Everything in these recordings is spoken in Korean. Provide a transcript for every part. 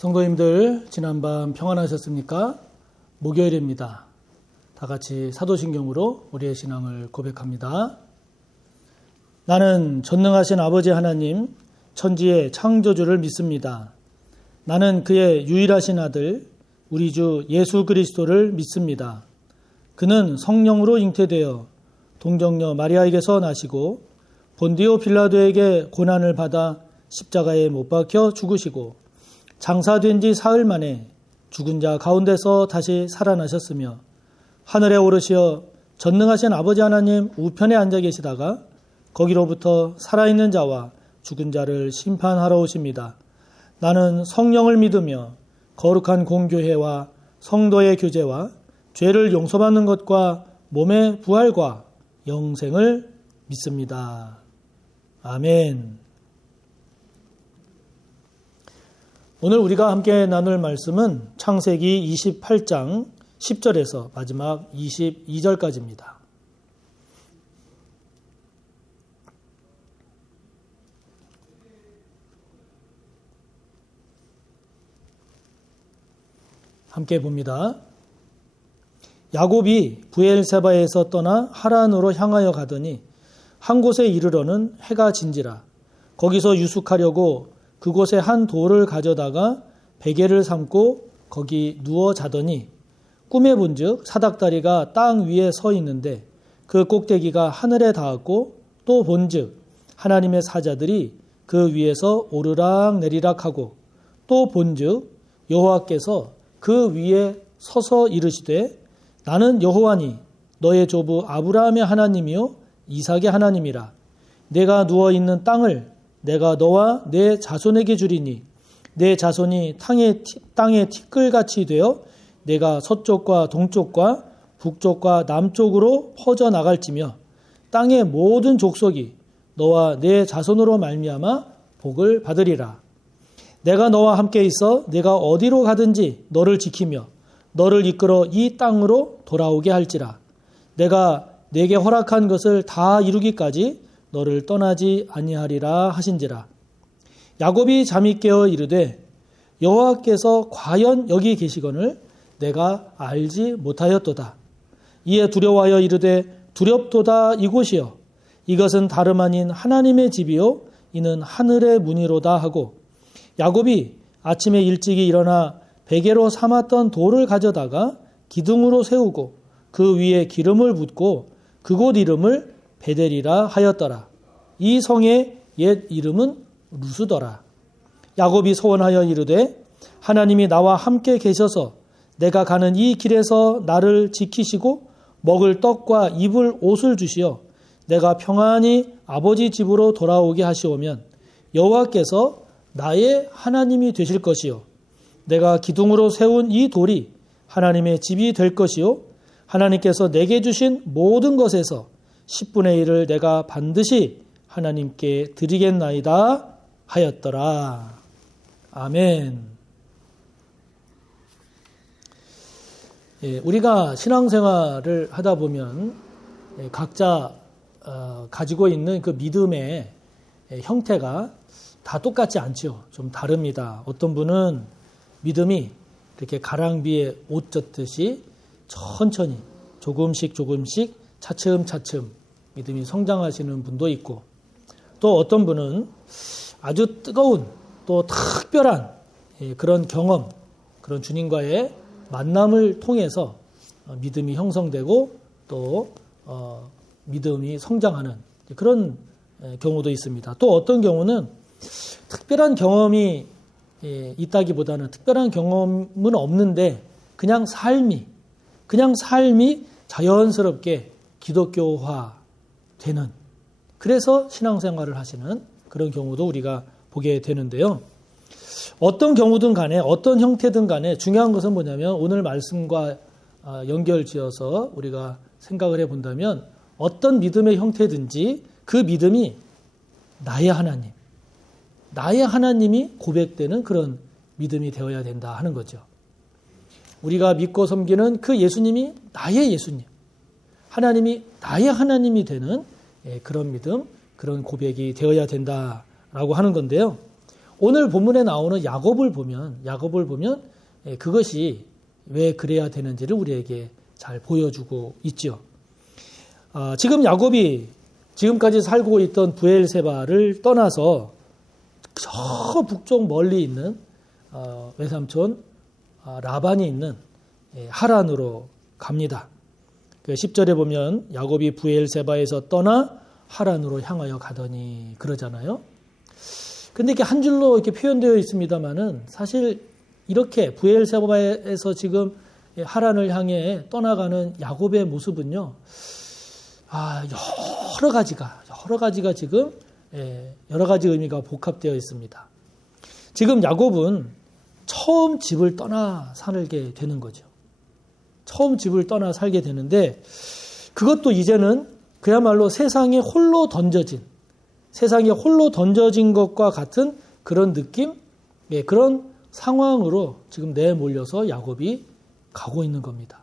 성도님들 지난밤 평안하셨습니까? 목요일입니다. 다 같이 사도신경으로 우리의 신앙을 고백합니다. 나는 전능하신 아버지 하나님, 천지의 창조주를 믿습니다. 나는 그의 유일하신 아들, 우리 주 예수 그리스도를 믿습니다. 그는 성령으로 잉태되어 동정녀 마리아에게서 나시고 본디오 빌라도에게 고난을 받아 십자가에 못 박혀 죽으시고 장사된 지 사흘 만에 죽은 자 가운데서 다시 살아나셨으며 하늘에 오르시어 전능하신 아버지 하나님 우편에 앉아 계시다가 거기로부터 살아있는 자와 죽은 자를 심판하러 오십니다. 나는 성령을 믿으며 거룩한 공교회와 성도의 교제와 죄를 용서받는 것과 몸의 부활과 영생을 믿습니다. 아멘. 오늘 우리가 함께 나눌 말씀은 창세기 28장 10절에서 마지막 22절까지입니다. 함께 봅니다. 야곱이 브엘세바에서 떠나 하란으로 향하여 가더니 한 곳에 이르러는 해가 진지라. 거기서 유숙하려고 그곳에 한 돌을 가져다가 베개를 삼고 거기 누워 자더니 꿈에 본즉 사닥다리가 땅 위에 서 있는데 그 꼭대기가 하늘에 닿았고 또 본즉 하나님의 사자들이 그 위에서 오르락 내리락 하고 또 본즉 여호와께서 그 위에 서서 이르시되 나는 여호와니 너의 조부 아브라함의 하나님이요 이삭의 하나님이라. 내가 누워 있는 땅을 내가 너와 내 자손에게 주리니 내 자손이 땅의 티끌같이 되어 내가 서쪽과 동쪽과 북쪽과 남쪽으로 퍼져나갈지며 땅의 모든 족속이 너와 내 자손으로 말미암아 복을 받으리라. 내가 너와 함께 있어 내가 어디로 가든지 너를 지키며 너를 이끌어 이 땅으로 돌아오게 할지라. 내가 내게 허락한 것을 다 이루기까지 너를 떠나지 아니하리라 하신지라. 야곱이 잠이 깨어 이르되 여호와께서 과연 여기 계시거늘 내가 알지 못하였도다. 이에 두려워하여 이르되 두렵도다 이곳이여 이것은 다름 아닌 하나님의 집이요 이는 하늘의 문이로다 하고 야곱이 아침에 일찍이 일어나 베개로 삼았던 돌을 가져다가 기둥으로 세우고 그 위에 기름을 붓고 그곳 이름을 베델이라 하였더라. 이 성의 옛 이름은 루스더라. 야곱이 소원하여 이르되 하나님이 나와 함께 계셔서 내가 가는 이 길에서 나를 지키시고 먹을 떡과 입을 옷을 주시어 내가 평안히 아버지 집으로 돌아오게 하시오면 여호와께서 나의 하나님이 되실 것이요 내가 기둥으로 세운 이 돌이 하나님의 집이 될 것이요 하나님께서 내게 주신 모든 것에서 10분의 1을 내가 반드시 하나님께 드리겠나이다 하였더라. 아멘. 우리가 신앙생활을 하다 보면 각자 가지고 있는 그 믿음의 형태가 다 똑같지 않죠. 좀 다릅니다. 어떤 분은 믿음이 이렇게 가랑비에 옷 젖듯이 천천히 조금씩 차츰차츰 믿음이 성장하시는 분도 있고 또 어떤 분은 아주 뜨거운 또 특별한 그런 경험, 그런 주님과의 만남을 통해서 믿음이 형성되고 또 믿음이 성장하는 그런 경우도 있습니다. 또 어떤 경우는 특별한 경험이 있다기보다는 특별한 경험은 없는데 그냥 삶이 자연스럽게 기독교화 되는 그래서 신앙생활을 하시는 그런 경우도 우리가 보게 되는데요. 어떤 경우든 간에 어떤 형태든 간에 중요한 것은 뭐냐면 오늘 말씀과 연결지어서 우리가 생각을 해본다면 어떤 믿음의 형태든지 그 믿음이 나의 하나님이 고백되는 그런 믿음이 되어야 된다 하는 거죠. 우리가 믿고 섬기는 그 예수님이 나의 예수님, 하나님이 나의 하나님이 되는 그런 믿음, 그런 고백이 되어야 된다라고 하는 건데요. 오늘 본문에 나오는 야곱을 보면 그것이 왜 그래야 되는지를 우리에게 잘 보여주고 있죠. 지금 야곱이 지금까지 살고 있던 브엘세바를 떠나서 저 북쪽 멀리 있는 외삼촌 라반이 있는 하란으로 갑니다. 그 10절에 보면 야곱이 브엘세바에서 떠나 하란으로 향하여 가더니 그러잖아요. 근데 이렇게 한 줄로 이렇게 표현되어 있습니다만은 사실 이렇게 브엘세바에서 지금 하란을 향해 떠나가는 야곱의 모습은요, 여러 가지가 지금 여러 가지 의미가 복합되어 있습니다. 지금 야곱은 처음 집을 떠나 살게 되는 거죠. 처음 집을 떠나 살게 되는데 그것도 이제는 그야말로 세상에 홀로 던져진 것과 같은 그런 느낌, 그런 상황으로 지금 내몰려서 야곱이 가고 있는 겁니다.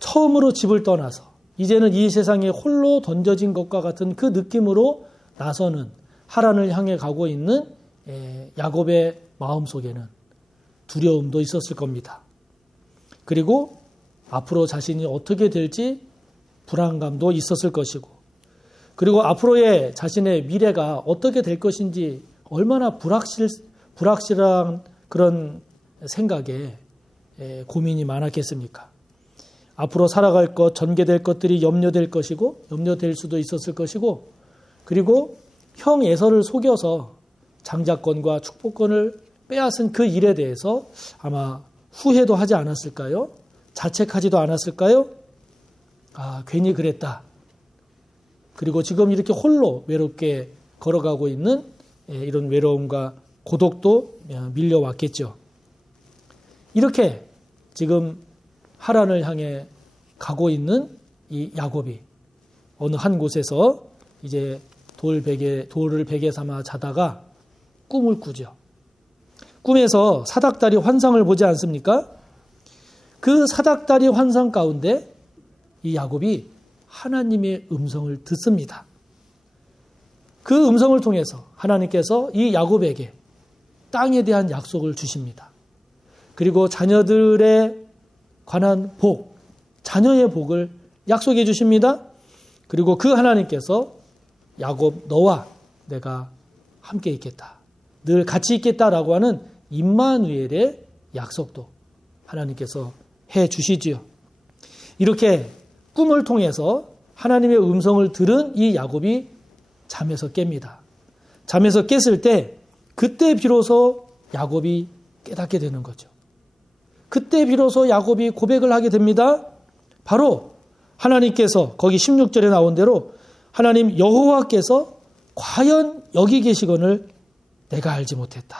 처음으로 집을 떠나서 이제는 이 세상에 홀로 던져진 것과 같은 그 느낌으로 나서는 하란을 향해 가고 있는 야곱의 마음속에는 두려움도 있었을 겁니다. 그리고 앞으로 자신이 어떻게 될지 불안감도 있었을 것이고, 그리고 앞으로의 자신의 미래가 어떻게 될 것인지 얼마나 불확실한 그런 생각에 고민이 많았겠습니까? 앞으로 살아갈 것, 전개될 것들이 염려될 수도 있었을 것이고, 그리고 형 에서를 속여서 장자권과 축복권을 빼앗은 그 일에 대해서 아마 후회도 하지 않았을까요? 자책하지도 않았을까요? 괜히 그랬다. 그리고 지금 이렇게 홀로 외롭게 걸어가고 있는 이런 외로움과 고독도 밀려왔겠죠. 이렇게 지금 하란을 향해 가고 있는 이 야곱이 어느 한 곳에서 이제 돌을 베개 삼아 자다가 꿈을 꾸죠. 꿈에서 사닥다리 환상을 보지 않습니까? 그 사닥다리 환상 가운데 이 야곱이 하나님의 음성을 듣습니다. 그 음성을 통해서 하나님께서 이 야곱에게 땅에 대한 약속을 주십니다. 그리고 자녀들에 관한 복, 자녀의 복을 약속해 주십니다. 그리고 그 하나님께서 야곱, 너와 내가 함께 있겠다, 늘 같이 있겠다라고 하는 임마누엘의 약속도 하나님께서 해 주시지요. 이렇게 꿈을 통해서 하나님의 음성을 들은 이 야곱이 잠에서 깹니다. 잠에서 깼을 때 그때 비로소 야곱이 깨닫게 되는 거죠. 그때 비로소 야곱이 고백을 하게 됩니다. 바로 하나님께서 거기 16절에 나온 대로 하나님 여호와께서 과연 여기 계시거늘 내가 알지 못했다.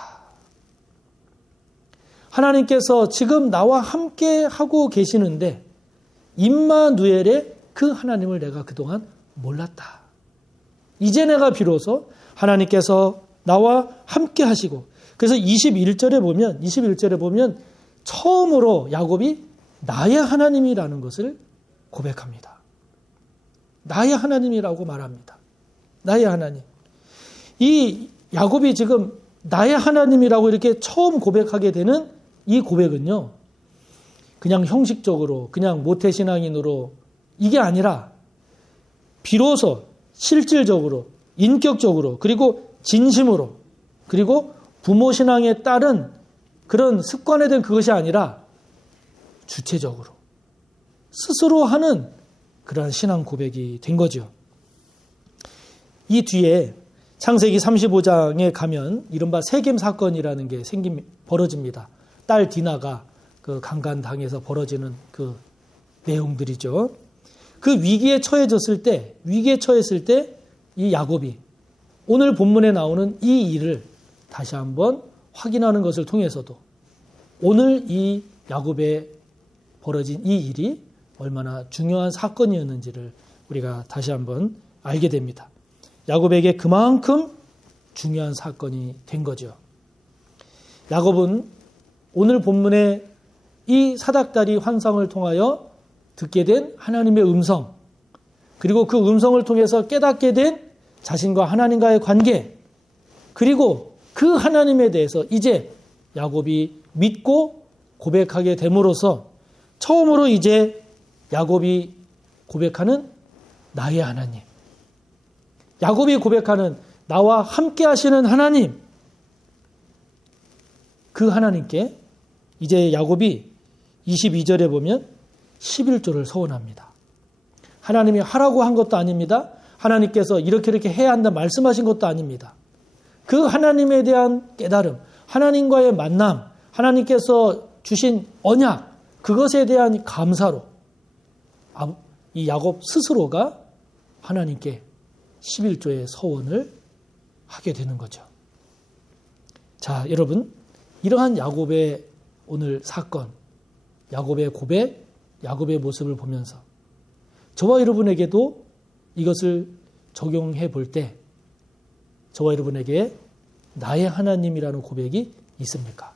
하나님께서 지금 나와 함께 하고 계시는데 임마누엘의 그 하나님을 내가 그동안 몰랐다. 이제 내가 비로소 하나님께서 나와 함께 하시고, 그래서 21절에 보면 처음으로 야곱이 나의 하나님이라는 것을 고백합니다. 나의 하나님이라고 말합니다. 나의 하나님. 이 야곱이 지금 나의 하나님이라고 이렇게 처음 고백하게 되는 이 고백은요, 그냥 형식적으로, 그냥 모태신앙인으로 이게 아니라 비로소 실질적으로, 인격적으로, 그리고 진심으로, 그리고 부모 신앙에 따른 그런 습관에 된 그것이 아니라 주체적으로 스스로 하는 그러한 신앙 고백이 된 거죠. 이 뒤에 창세기 35장에 가면 이른바 세겜 사건이라는 게 벌어집니다. 딸 디나가 그 강간당해서 벌어지는 그 내용들이죠. 그 위기에 처했을 때 이 야곱이 오늘 본문에 나오는 이 일을 다시 한번 확인하는 것을 통해서도 오늘 이 야곱에 벌어진 이 일이 얼마나 중요한 사건이었는지를 우리가 다시 한번 알게 됩니다. 야곱에게 그만큼 중요한 사건이 된 거죠. 야곱은 오늘 본문의 이 사닥다리 환상을 통하여 듣게 된 하나님의 음성, 그리고 그 음성을 통해서 깨닫게 된 자신과 하나님과의 관계, 그리고 그 하나님에 대해서 이제 야곱이 믿고 고백하게 됨으로써 처음으로 이제 야곱이 고백하는 나의 하나님, 야곱이 고백하는 나와 함께 하시는 하나님, 그 하나님께 이제 야곱이 22절에 보면 11조를 서원합니다. 하나님이 하라고 한 것도 아닙니다. 하나님께서 이렇게 해야 한다 말씀하신 것도 아닙니다. 그 하나님에 대한 깨달음, 하나님과의 만남, 하나님께서 주신 언약, 그것에 대한 감사로 이 야곱 스스로가 하나님께 11조의 서원을 하게 되는 거죠. 자, 여러분, 이러한 야곱의 오늘 사건, 야곱의 고백, 야곱의 모습을 보면서 저와 여러분에게도 이것을 적용해 볼 때 저와 여러분에게 나의 하나님이라는 고백이 있습니까?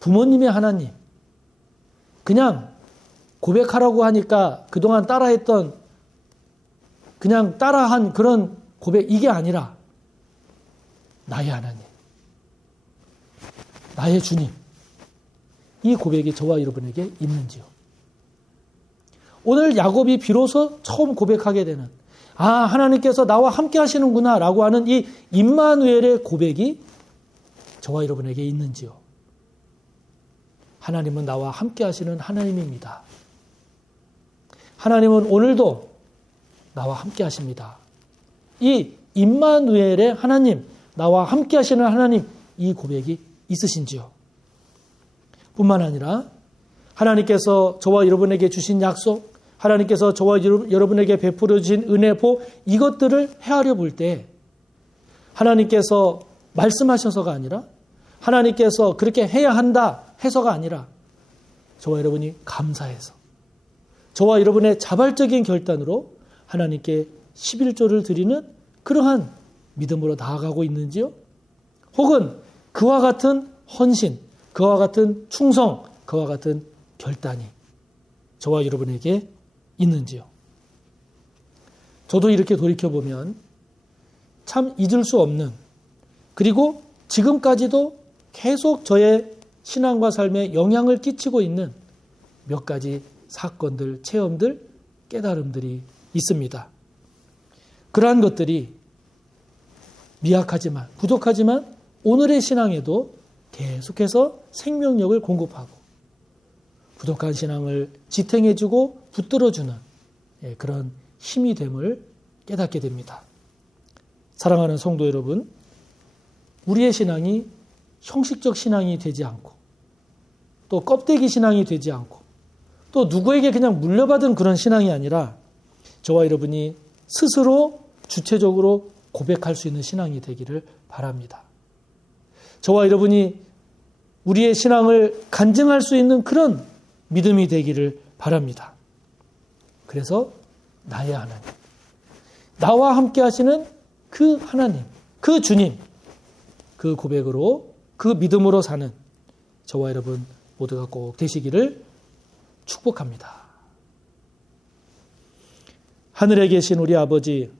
부모님의 하나님, 그냥 고백하라고 하니까 그동안 따라했던 그냥 따라한 그런 고백, 이게 아니라 나의 하나님, 나의 주님, 이 고백이 저와 여러분에게 있는지요? 오늘 야곱이 비로소 처음 고백하게 되는 하나님께서 나와 함께 하시는구나 라고 하는 이 임마누엘의 고백이 저와 여러분에게 있는지요? 하나님은 나와 함께 하시는 하나님입니다. 하나님은 오늘도 나와 함께 하십니다. 이 임마누엘의 하나님, 나와 함께 하시는 하나님, 이 고백이 있으신지요? 뿐만 아니라 하나님께서 저와 여러분에게 주신 약속, 하나님께서 저와 여러분에게 베풀어 주신 은혜, 복, 이것들을 헤아려 볼 때 하나님께서 말씀하셔서가 아니라 하나님께서 그렇게 해야 한다 해서가 아니라 저와 여러분이 감사해서 저와 여러분의 자발적인 결단으로 하나님께 11조를 드리는 그러한 믿음으로 나아가고 있는지요? 혹은 그와 같은 헌신, 그와 같은 충성, 그와 같은 결단이 저와 여러분에게 있는지요? 저도 이렇게 돌이켜보면 참 잊을 수 없는, 그리고 지금까지도 계속 저의 신앙과 삶에 영향을 끼치고 있는 몇 가지 사건들, 체험들, 깨달음들이 있습니다. 그러한 것들이 미약하지만, 부족하지만 오늘의 신앙에도 계속해서 생명력을 공급하고 부족한 신앙을 지탱해주고 붙들어주는 그런 힘이 됨을 깨닫게 됩니다. 사랑하는 성도 여러분, 우리의 신앙이 형식적 신앙이 되지 않고 또 껍데기 신앙이 되지 않고 또 누구에게 그냥 물려받은 그런 신앙이 아니라 저와 여러분이 스스로 주체적으로 고백할 수 있는 신앙이 되기를 바랍니다. 저와 여러분이 우리의 신앙을 간증할 수 있는 그런 믿음이 되기를 바랍니다. 그래서 나의 하나님, 나와 함께 하시는 그 하나님, 그 주님, 그 고백으로, 그 믿음으로 사는 저와 여러분 모두가 꼭 되시기를 축복합니다. 하늘에 계신 우리 아버지,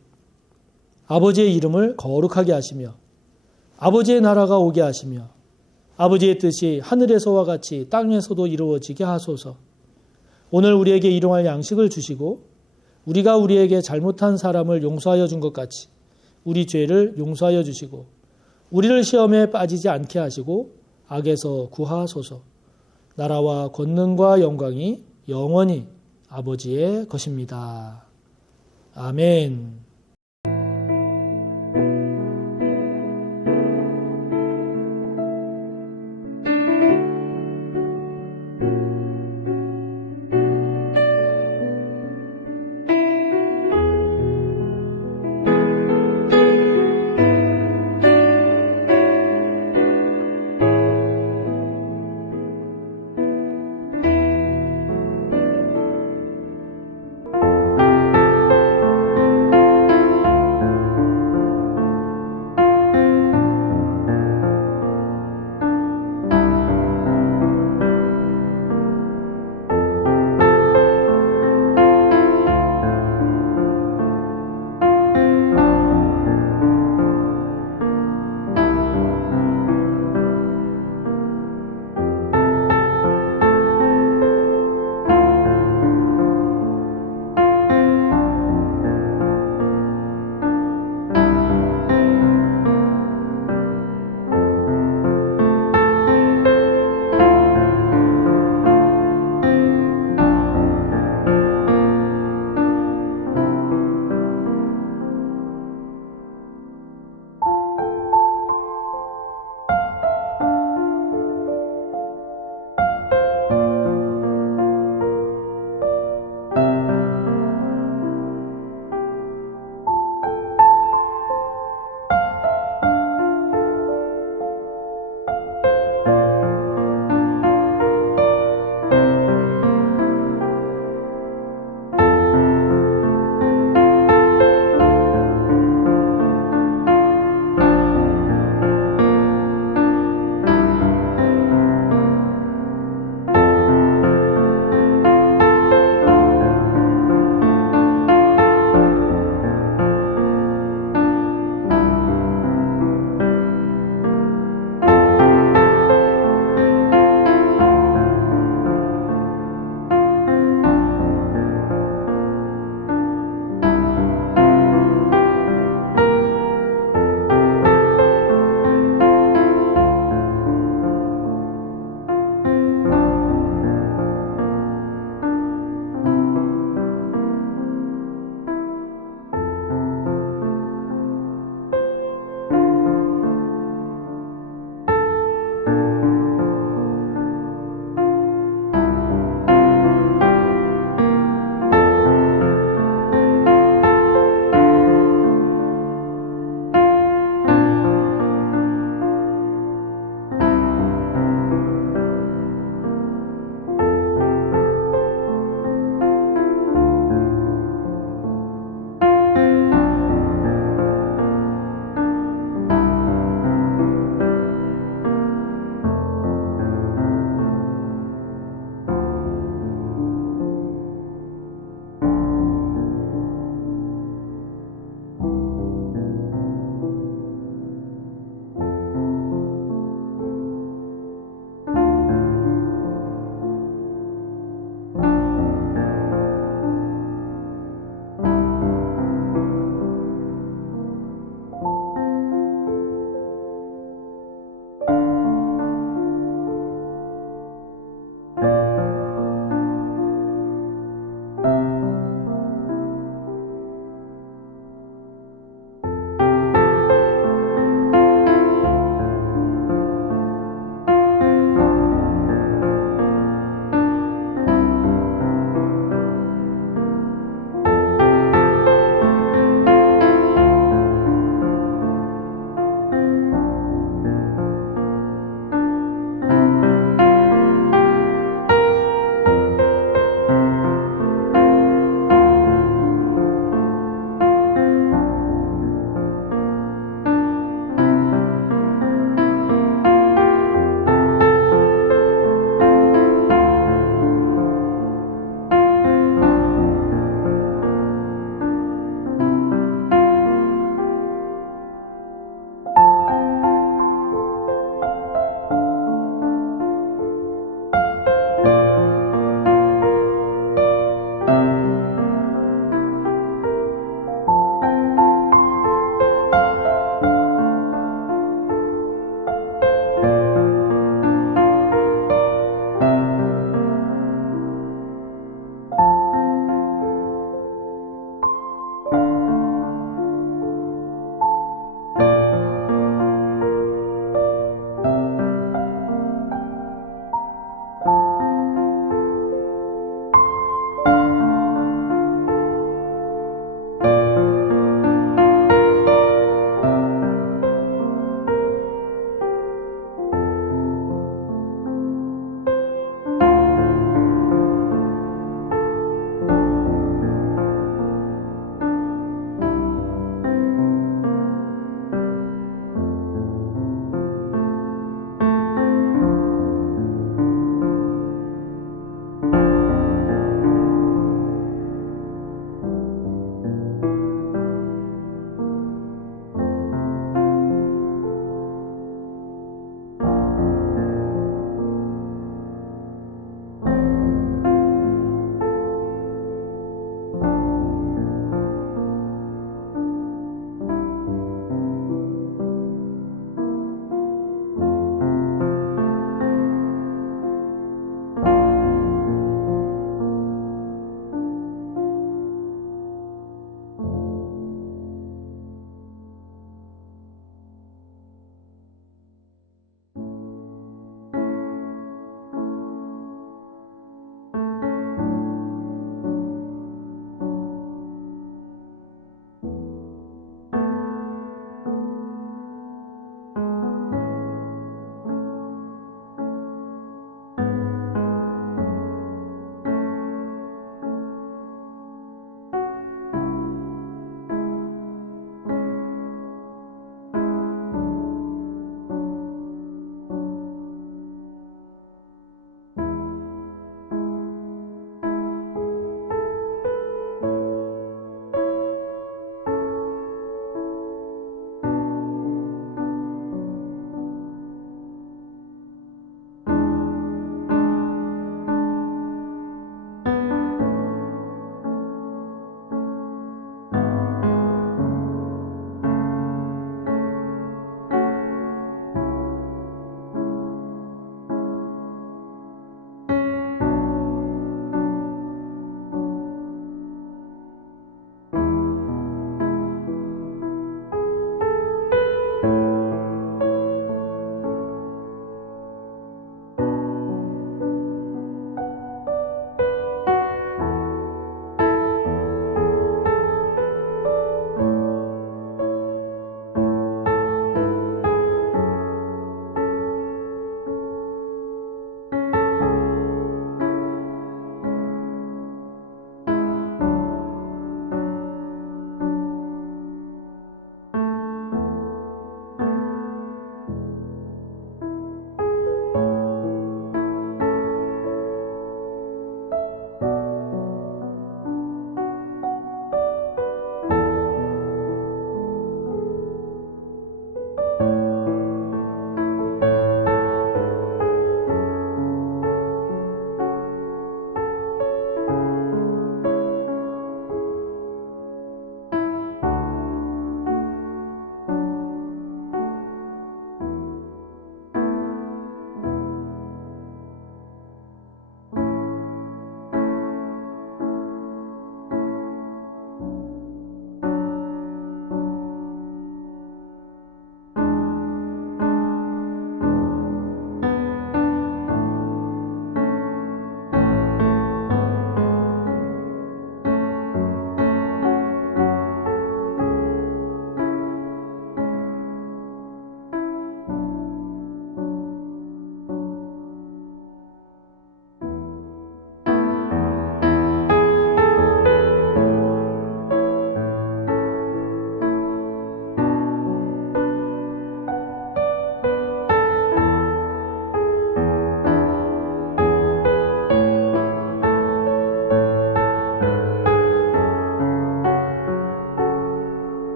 아버지의 이름을 거룩하게 하시며 아버지의 나라가 오게 하시며 아버지의 뜻이 하늘에서와 같이 땅에서도 이루어지게 하소서. 오늘 우리에게 일용할 양식을 주시고 우리가 우리에게 잘못한 사람을 용서하여 준 것 같이 우리 죄를 용서하여 주시고 우리를 시험에 빠지지 않게 하시고 악에서 구하소서. 나라와 권능과 영광이 영원히 아버지의 것입니다. 아멘.